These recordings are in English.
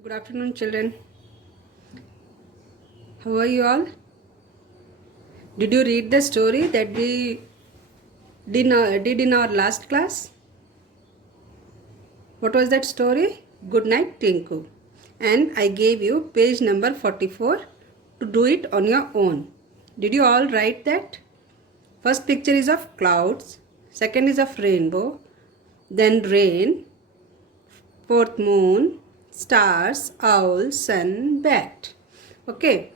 Good afternoon, children. How are you all? Did you read the story that we did in our last class? What was that story? Good night, Tinku. And I gave you page number 44 to do it on your own. Did you all write that? First picture is of clouds, second is of rainbow, then rain, fourth moon, stars, owl, sun, bat. Okay.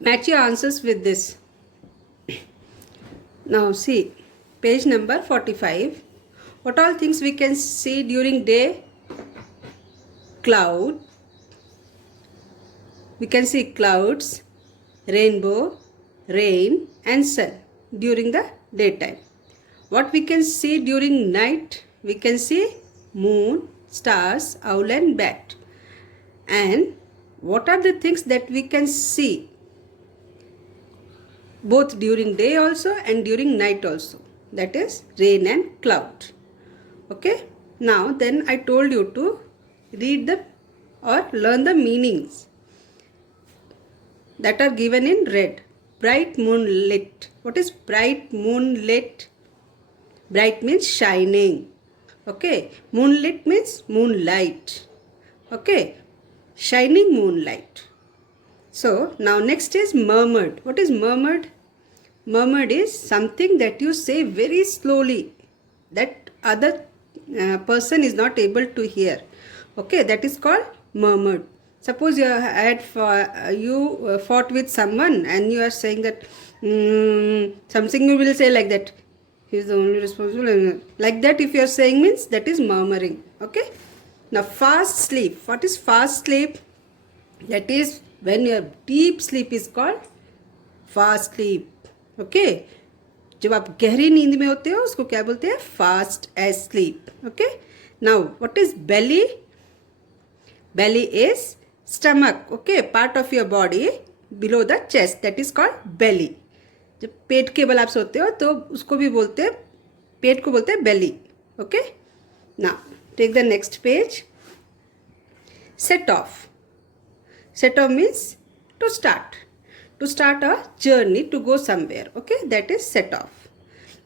Match your answers with this. Now see, page number 45. What all things we can see during day? Cloud. We can see clouds, rainbow, rain and sun during the daytime. What we can see during night? We can see moon, stars, owl and bat. And what are the things that we can see both during day also and during night also? That is rain and cloud. Okay. Now then I told you to read the or learn the meanings that are given in red. Bright moonlit. What is bright moonlit? Bright means shining. Okay. Moonlit means moonlight. Okay. Shining moonlight. So now next is murmured. What is murmured? Murmured is something that you say very slowly, that other person is not able to hear. Okay, that is called murmured. Suppose you had fought with someone and you are saying that something, you will say like that. He is the only responsible. Like that, if you are saying means that is murmuring. Okay. Now fast sleep. What is fast sleep? That is when your deep sleep is called fast sleep. Okay जब आप गहरी नींद में होते हो उसको क्या बोलते हैं? Fast asleep. Okay. Now what is belly? Belly is stomach. Okay, part of your body below the chest, that is called belly. जब पेट के बल आप सोते हो तो उसको भी बोलते हैं, पेट को बोलते हैं belly. Okay. Now take the next page. Set off. Set off means to start. To start a journey to go somewhere. Okay, that is set off.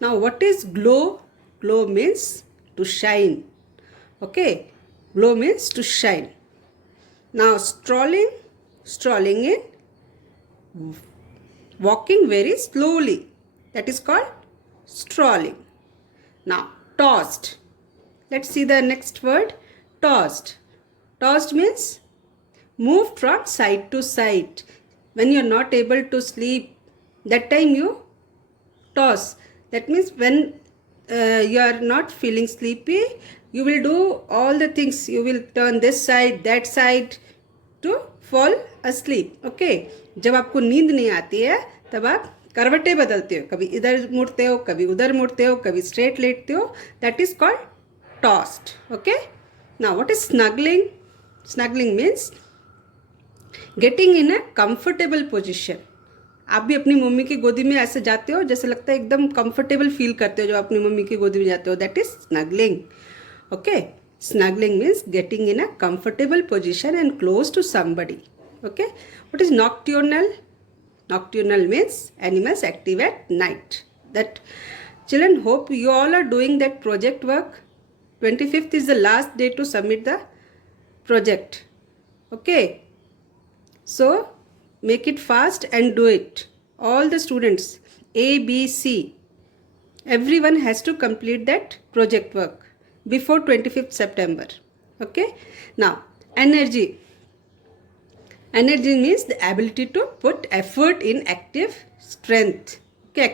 Now what is glow? Glow means to shine. Okay, glow means to shine. Now strolling. Strolling in walking very slowly, that is called strolling. Now tossed. Let's see the next word. Tossed. Tossed means moved from side to side. When you are not able to sleep, that time you toss. That means when you are not feeling sleepy, you will do all the things. You will turn this side, that side to fall asleep. Okay. जब आपको नींद नहीं आती है तब आप करवटें बदलते हो, कभी इधर मुड़ते हो, कभी उधर मुड़ते हो, कभी स्ट्रेट लेटते हो. That is called tossed. Okay. Now what is snuggling? Snuggling means getting in a comfortable position. आप भी अपनी मम्मी की गोदी में ऐसे जाते हो जैसे लगता है एकदम कंफर्टेबल फील करते हो जब अपनी मम्मी की गोदी में जाते हो. That is snuggling. Okay. Snuggling means getting in a comfortable position and close to somebody. Okay. What is nocturnal? Nocturnal means animals active at night. That children, hope you all are doing that project work. 25th is the last day to submit the project. Okay. So make it fast and do it. All the students, A, B, C, everyone has to complete that project work before 25th September. Okay. Now energy. Energy means the ability to put effort in active strength. Okay.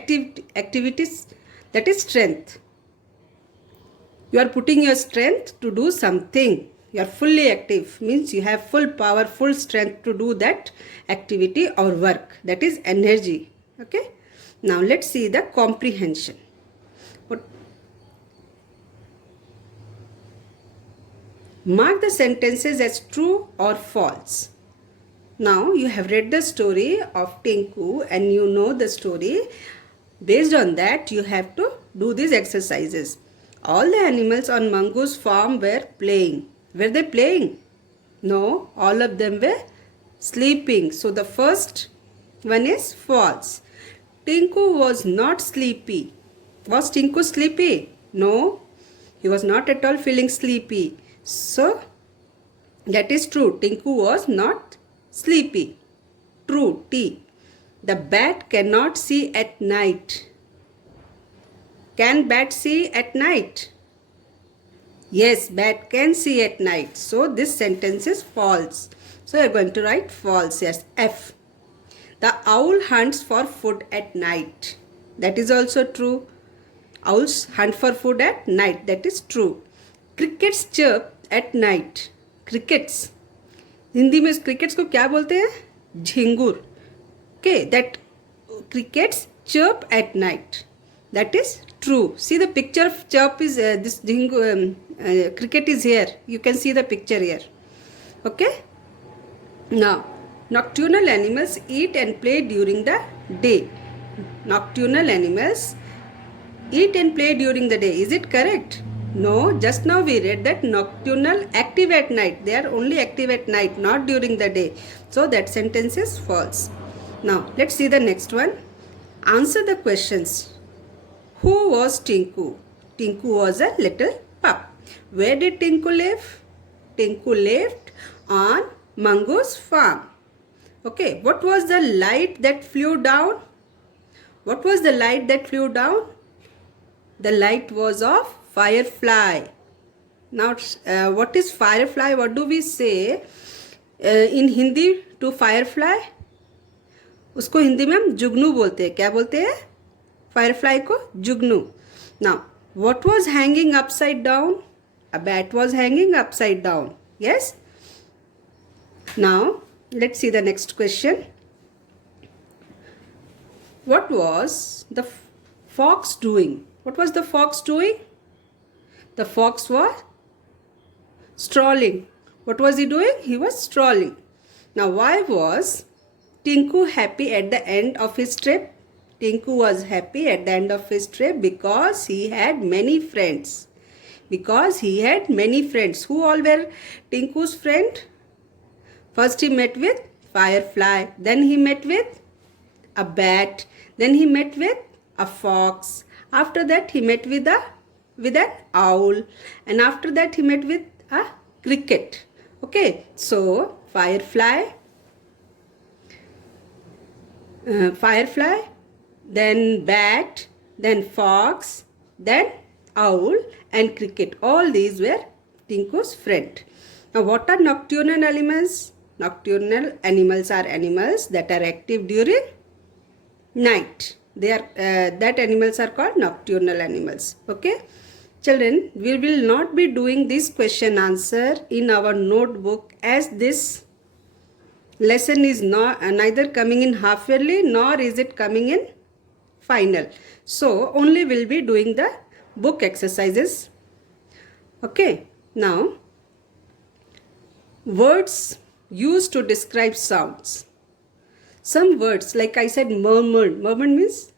Activities, that is strength. You are putting your strength to do something. You are fully active means you have full power, full strength to do that activity or work. That is energy. Okay. Now let's see the comprehension. Mark the sentences as true or false. Now you have read the story of Tinku and you know the story. Based on that you have to do these exercises. All the animals on Mongoose farm were playing. Were they playing? No, all of them were sleeping. So the first one is false. Tinku was not sleepy. Was Tinku sleepy? No, he was not at all feeling sleepy. So that is true. Tinku was not sleepy. True. T. The bat cannot see at night. Can bat see at night? Yes, bat can see at night. So this sentence is false. So you are going to write false. Yes, F. The owl hunts for food at night. That is also true. Owls hunt for food at night. That is true. Crickets chirp at night. Crickets. Hindi में crickets को क्या बोलते हैं? झिंगुर. Okay, that crickets chirp at night. That is true. See the picture of chirp is this cricket is here. You can see the picture here. Okay. Now, nocturnal animals eat and play during the day. Nocturnal animals eat and play during the day. Is it correct? No. Just now we read that nocturnal active at night. They are only active at night, not during the day. So that sentence is false. Now, let's see the next one. Answer the questions. Who was Tinku? Tinku was a little pup. Where did Tinku live? Tinku lived on Mango's farm. Okay, what was the light that flew down? What was the light that flew down? The light was of firefly. Now, what is firefly? What do we say in Hindi to firefly? उसको हिंदी में हम जुगनू बोलते हैं. क्या बोलते हैं? Firefly को जुगनू. Now, what was hanging upside down? A bat was hanging upside down. Yes? Now, let's see the next question. What was the fox doing? What was the fox doing? The fox was strolling. What was he doing? He was strolling. Now, why was Tinku happy at the end of his trip? Tinku was happy at the end of his trip because he had many friends. Because he had many friends. Who all were Tinku's friend? First he met with firefly. Then he met with a bat. Then he met with a fox. After that he met with an owl. And after that he met with a cricket. Okay. So firefly, then bat, then fox, then owl and cricket. All these were Tinku's friend. Now what are nocturnal animals? Nocturnal animals are animals that are active during night. They are that animals are called nocturnal animals. Okay. Children, we will not be doing this question answer in our notebook as this lesson is not neither coming in half yearly nor is it coming in final. So only we'll be doing the book exercises. Okay. Now, words used to describe sounds. Some words, like I said, murmured. Murmured means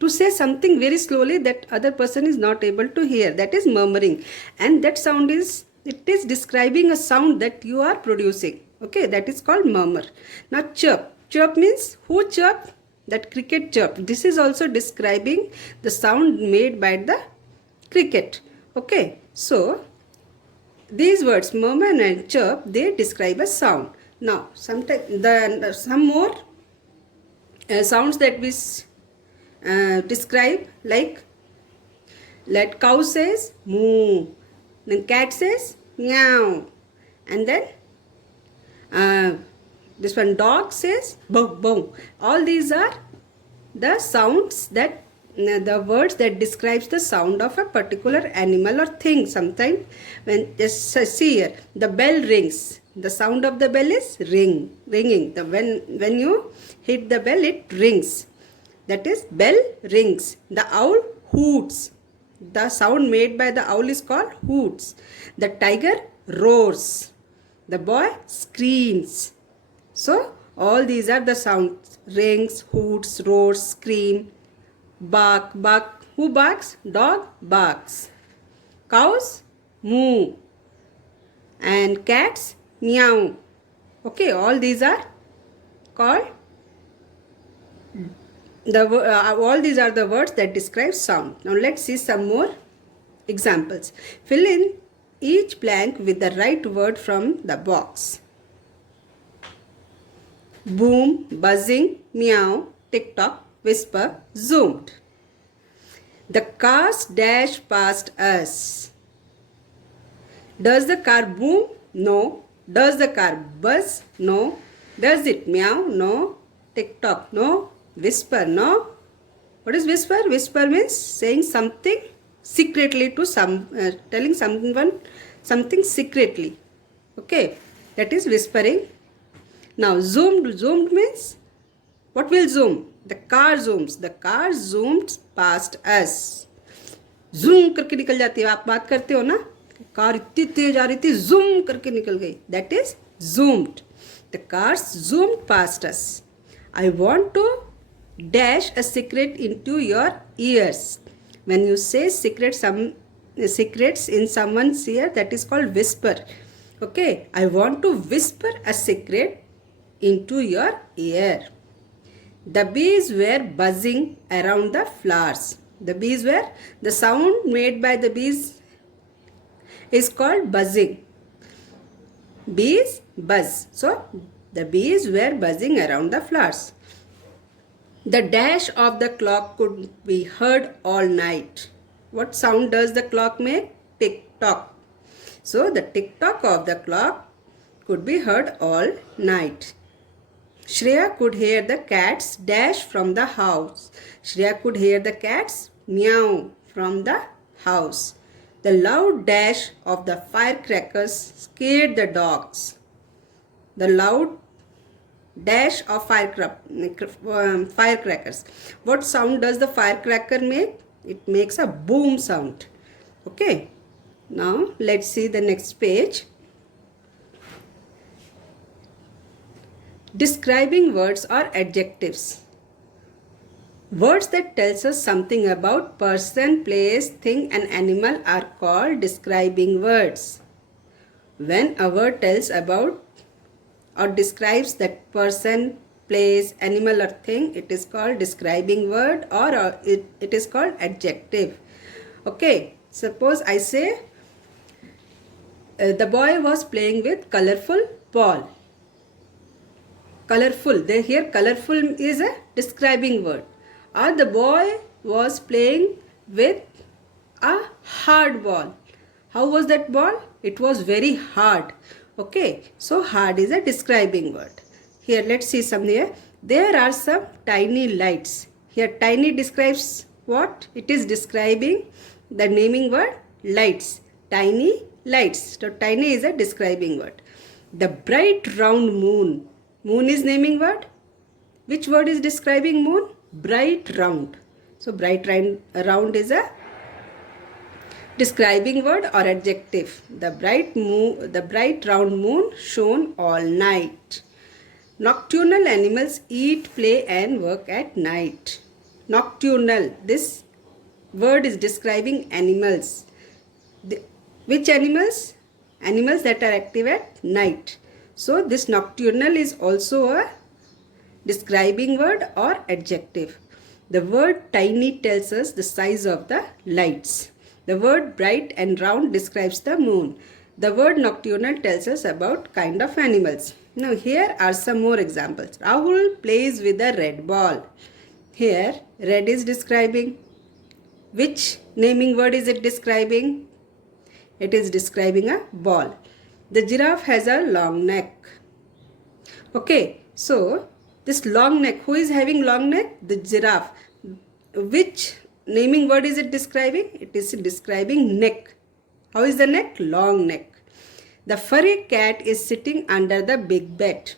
to say something very slowly that other person is not able to hear. That is murmuring. And that sound is, it is describing a sound that you are producing. Okay, that is called murmur. Now chirp. Chirp means who chirp? That cricket chirp. This is also describing the sound made by the cricket. Okay, so these words murmur and chirp, they describe a sound. Now some more sounds that we describe, like cow says moo, then cat says meow, and then this one dog says bow bow. All these are the sounds that the words that describes the sound of a particular animal or thing. Sometimes when just see here, the bell rings. The sound of the bell is ringing. When you hit the bell, it rings. That is bell rings. The owl hoots. The sound made by the owl is called hoots. The tiger roars. The boy screams. So all these are the sounds. Rings, hoots, roars, scream, bark. Bark. Who barks? Dog barks. Cows moo. And cats meow. Okay, all these are called all these are the words that describe sound. Now let's see some more examples. Fill in each blank with the right word from the box. Boom, buzzing, meow, tick-tock, whisper, zoomed. The cars dash past us. Does the car boom? No. Does the car buzz? No. Does it meow? No. Tick-tock? No. Whisper? No. What is whisper? Whisper means saying something secretly to telling someone something secretly. Okay, that is whispering. Now zoomed means what will zoom? The car zooms. The car zoomed past us. Zoom करके निकल जाती है. आप बात करते हो ना, car इतनी तेज आ रही थी, zoom करके निकल गई. That is zoomed. The cars zoomed past us. I want to dash a secret into your ears. When you say secrets in someone's ear, that is called whisper. Okay, I want to whisper a secret into your ear. The bees were buzzing around the flowers. The bees were, the sound made by the bees is called buzzing. Bees buzz. So, the bees were buzzing around the flowers. The dash of the clock could be heard all night. What sound does the clock make? Tick-tock. So, the tick-tock of the clock could be heard all night. Shreya could hear the cats dash from the house. Shreya could hear the cats meow from the house. The loud dash of the firecrackers scared the dogs. The loud dash of firecrackers. What sound does the firecracker make? It makes a boom sound. Okay. Now let's see the next page. Describing words or adjectives. Words that tells us something about person, place, thing and animal are called describing words. When a word tells about or describes that person, place, animal or thing, it is called describing word or it is called adjective. Okay, suppose I say the boy was playing with colorful ball. Colorful, here colorful is a describing word. Or the boy was playing with a hard ball. How was that ball? It was very hard. Okay, so hard is a describing word. Here let's see some here. There are some tiny lights. Here tiny describes what? It is describing the naming word lights. Tiny lights. So tiny is a describing word. The bright round moon. Moon is naming word. Which word is describing moon? Bright round. So bright round is a describing word or adjective. The bright round moon shone all night. Nocturnal animals eat, play and work at night. Nocturnal. This word is describing animals. Which animals? Animals that are active at night. So this nocturnal is also a describing word or adjective. The word tiny tells us the size of the lights. The word bright and round describes the moon. The word nocturnal tells us about kind of animals. Now here are some more examples. Rahul plays with a red ball. Here red is describing. Which naming word is it describing? It is describing a ball. The giraffe has a long neck. Okay, so this long neck, who is having long neck? The giraffe. Which naming word is it describing? It is describing neck. How is the neck? Long neck. The furry cat is sitting under the big bed.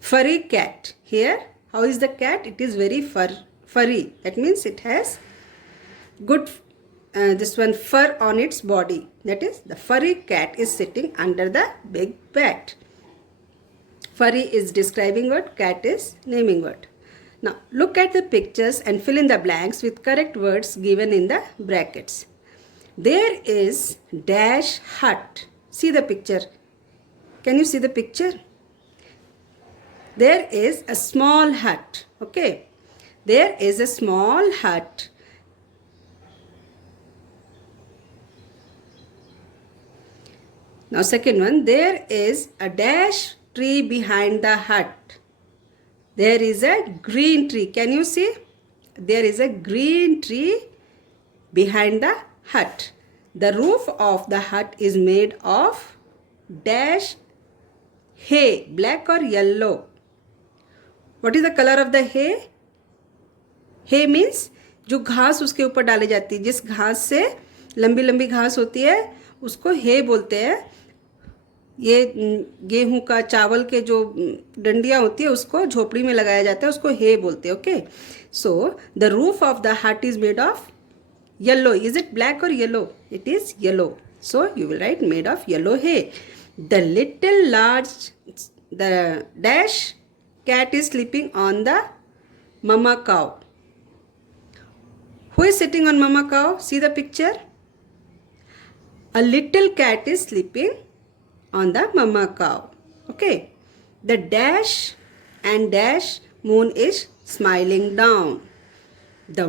Furry cat. Here, how is the cat? It is very furry. That means it has good fur on its body. That is, the furry cat is sitting under the big bed. Furry is describing word, cat is naming word. Now, look at the pictures and fill in the blanks with correct words given in the brackets. There is dash hut. See the picture. Can you see the picture? There is a small hut. Okay. There is a small hut. Now second one, there is a dash tree behind the hut. There is a green tree. Can you see? There is a green tree behind the hut. The roof of the hut is made of dash hay, black or yellow. What is the color of the hay? Hay means जो घास उसके ऊपर डाली जाती है, जिस घास से लंबी लंबी घास होती है उसको हे बोलते हैं. ये गेहूं का, चावल के जो डंडियां होती है उसको झोपड़ी में लगाया जाता है, उसको हे बोलते हैं. Okay. So the roof of the hut is made of yellow. Is it black or yellow? It is yellow. So you will write made of yellow hay. The little large the dash cat is sleeping on the mama cow. Who is sitting on mama cow? See the picture. A little cat is sleeping on the mama cow. Okay. The dash and dash moon is smiling down. The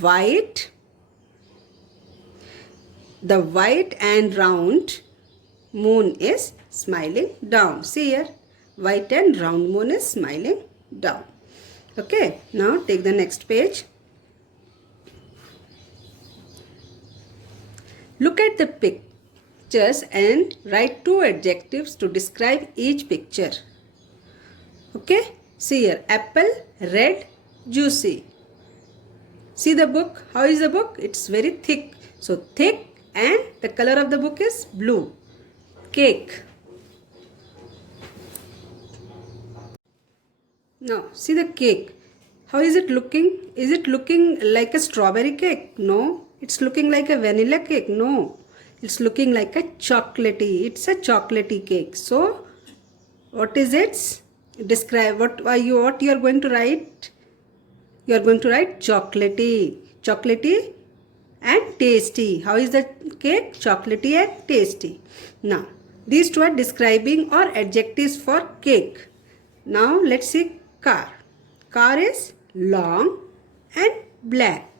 white and round moon is smiling down. See here. White and round moon is smiling down. Okay. Now take the next page. Look at the pictures and write 2 adjectives to describe each picture. Okay. See here. Apple, red, juicy. See the book. How is the book? It's very thick. So thick, and the color of the book is blue. Cake. Now see the cake. How is it looking? Is it looking like a strawberry cake? No. It's looking like a vanilla cake? No. It's looking like a chocolatey. It's a chocolatey cake. So what is it? Describe what you are going to write. You are going to write chocolatey. Chocolatey and tasty. How is the cake? Chocolatey and tasty. Now these 2 are describing or adjectives for cake. Now let's see car. Car is long and black.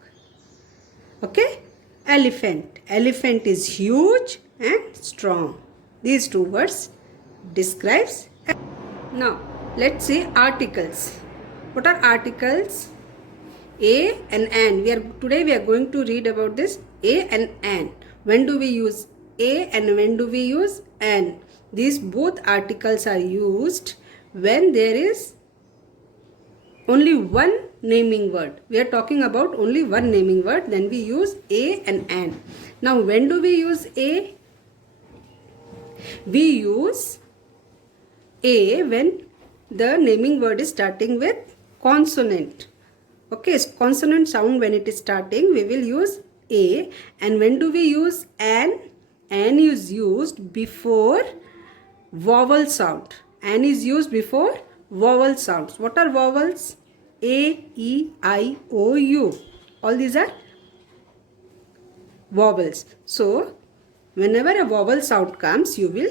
Okay. Elephant. Elephant is huge and strong. These 2 words describes. Now let's see articles. What are articles? A and an. Today we are going to read about this a and an. When do we use a and when do we use an? These both articles are used when there is only one naming word. We are talking about only one naming word, then we use a and an. Now when do we use a? We use a when the naming word is starting with consonant. Okay, consonant sound when it is starting, we will use a. And when do we use an? An is used before vowel sound. An is used before vowel sounds. What are vowels? A, E, I, O, U. All these are vowels. So whenever a vowel sound comes, you will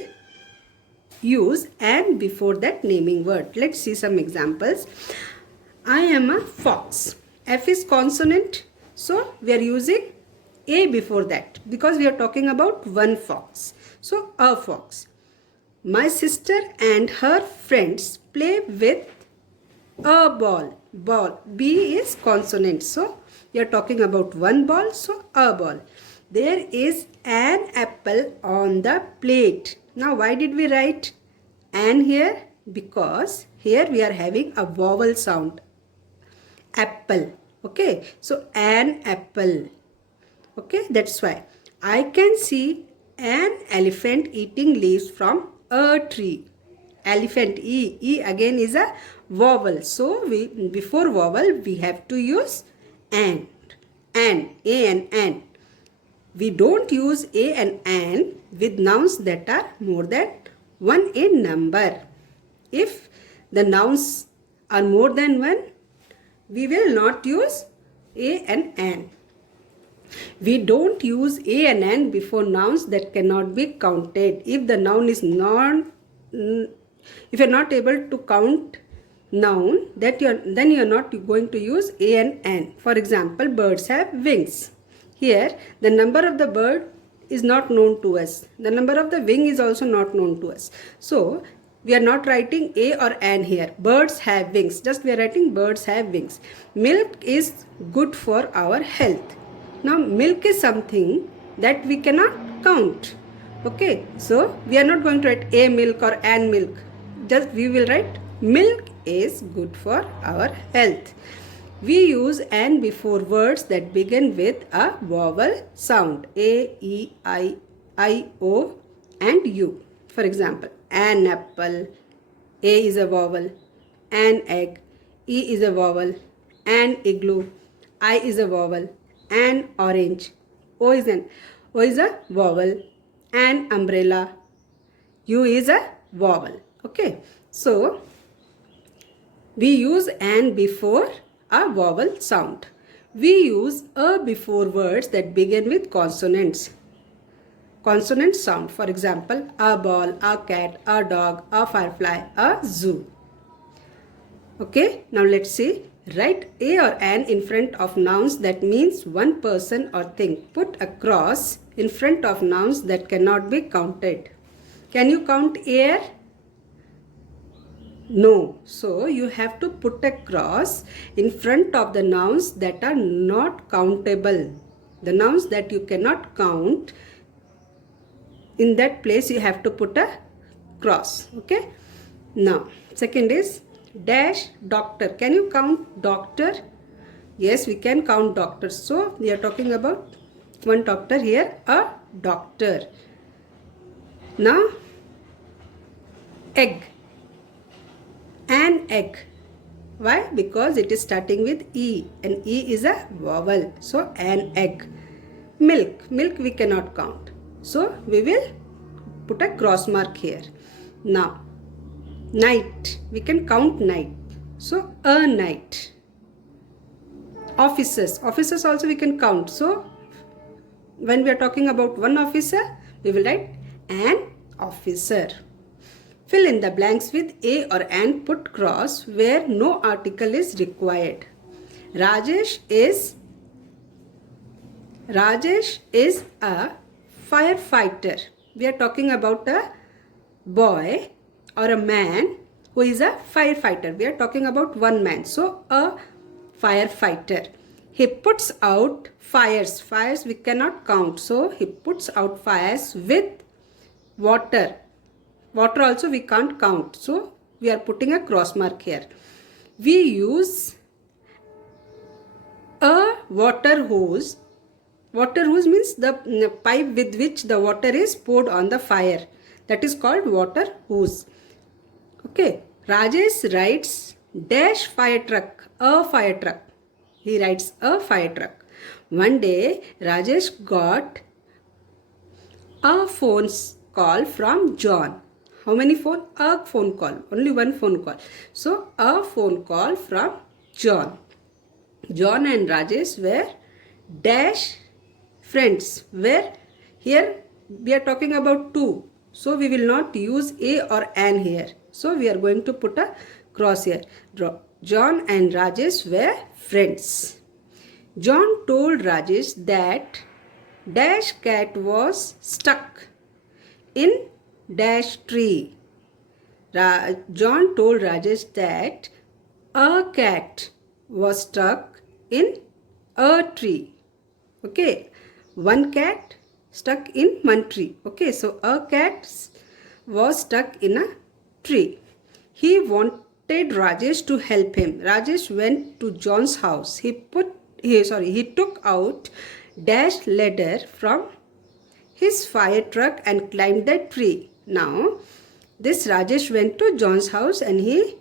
use an before that naming word. Let's see some examples. I am a fox. F is consonant, so we are using a before that because we are talking about one fox. So a fox. My sister and her friends play with a ball. Ball. B is consonant. So we are talking about one ball. So a ball. There is an apple on the plate. Now why did we write an here? Because here we are having a vowel sound. Apple. Okay. So an apple. Okay. That's why. I can see an elephant eating leaves from a tree. Elephant. E. E again is a vowel. So before vowel we have to use and. An. A and an. We don't use a and an with nouns that are more than one in number. If the nouns are more than one, we will not use a and an. We don't use a and an before nouns that cannot be counted. If the noun is if you're not able to count noun, then you're not going to use a and an. For example, birds have wings. Here, the number of the bird is not known to us. The number of the wing is also not known to us. So, we are not writing a or an here. Birds have wings. Just we are writing birds have wings. Milk is good for our health. Now, milk is something that we cannot count. Okay, so we are not going to write a milk or an milk. Just we will write milk is good for our health. We use an before words that begin with a vowel sound. A, E, I, O and U. For example, an apple. A is a vowel. An egg. E is a vowel. An igloo. I is a vowel. An orange. O is a vowel. An umbrella. U is a vowel. Okay. So, we use an before a vowel sound. We use a before words that begin with consonants. Consonant sound. For example, a ball, a cat, a dog, a firefly, a zoo. Okay, now let's see. Write a or an in front of nouns that means one person or thing. Put a cross in front of nouns that cannot be counted. Can you count air? No. So you have to put a cross in front of the nouns that are not countable. The nouns that you cannot count, in that place you have to put a cross. Okay. Now, second is dash doctor. Can you count doctor? Yes, we can count doctors. So we are talking about one doctor here, a doctor. Now, egg. An egg. Why? Because it is starting with E and E is a vowel. So, an egg. Milk. Milk we cannot count. So, we will put a cross mark here. Now, night. We can count night. So, a night. Officers. Officers also we can count. So, when we are talking about one officer, we will write an officer. Fill in the blanks with a or an, put cross where no article is required. Rajesh is a firefighter. We are talking about a boy or a man who is a firefighter. We are talking about one man. So, a firefighter. He puts out fires. Fires we cannot count. So, he puts out fires with water. Water also we can't count. So, we are putting a cross mark here. We use a water hose. Water hose means the pipe with which the water is poured on the fire. That is called water hose. Okay. Rajesh rides dash fire truck. A fire truck. He rides a fire truck. One day, Rajesh got a phone call from John. How many phone? A phone call. Only one phone call. So, a phone call from John. John and Rajesh were dash friends. Where? Here we are talking about two. So, we will not use a or an here. So, we are going to put a cross here. John and Rajesh were friends. John told Rajesh that dash cat was stuck in dash tree. John told Rajesh that a cat was stuck in a tree. Okay. One cat stuck in one tree. Okay. So, a cat was stuck in a tree. He wanted Rajesh to help him. Rajesh went to John's house. He took out dash ladder from his fire truck and climbed the tree. Now, this Rajesh went to John's house and he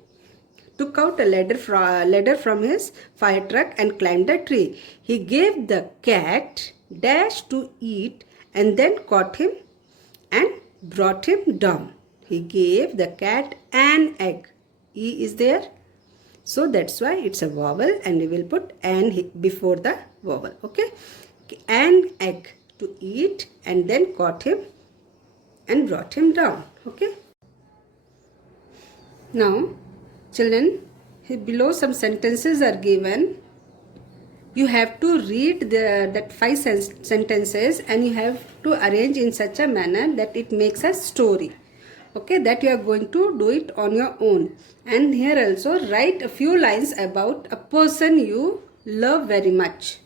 took out a ladder from his fire truck and climbed the tree. He gave the cat dash to eat and then caught him and brought him down. He gave the cat an egg. E is there. So, that's why it's a vowel and we will put an before the vowel. Okay. An egg to eat and then caught him and brought him down. Okay. Now, children, below some sentences are given. You have to read that five sentences, and you have to arrange in such a manner that it makes a story. Okay, that you are going to do it on your own. And here also write a few lines about a person you love very much.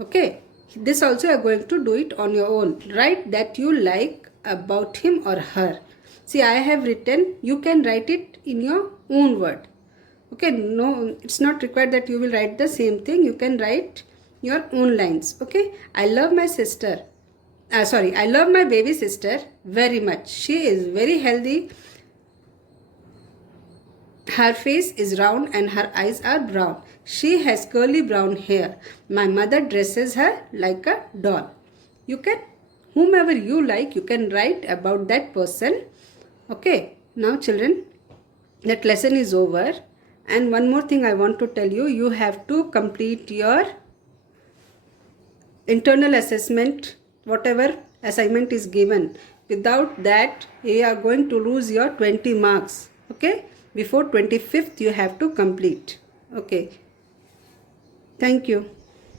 Okay, this also you are going to do it on your own. Write that you like about him or her. See, I have written. You can write it in your own word. Okay, no, it's not required that you will write the same thing. You can write your own lines. Okay, I love my sister. I love my baby sister very much. She is very healthy. Her face is round and her eyes are brown. She has curly brown hair. My mother dresses her like a doll. You can, whomever you like, you can write about that person. Okay, now children, that lesson is over. And one more thing I want to tell you, you have to complete your internal assessment, whatever assignment is given. Without that, you are going to lose your 20 marks. Okay, before 25th you have to complete. Okay, thank you.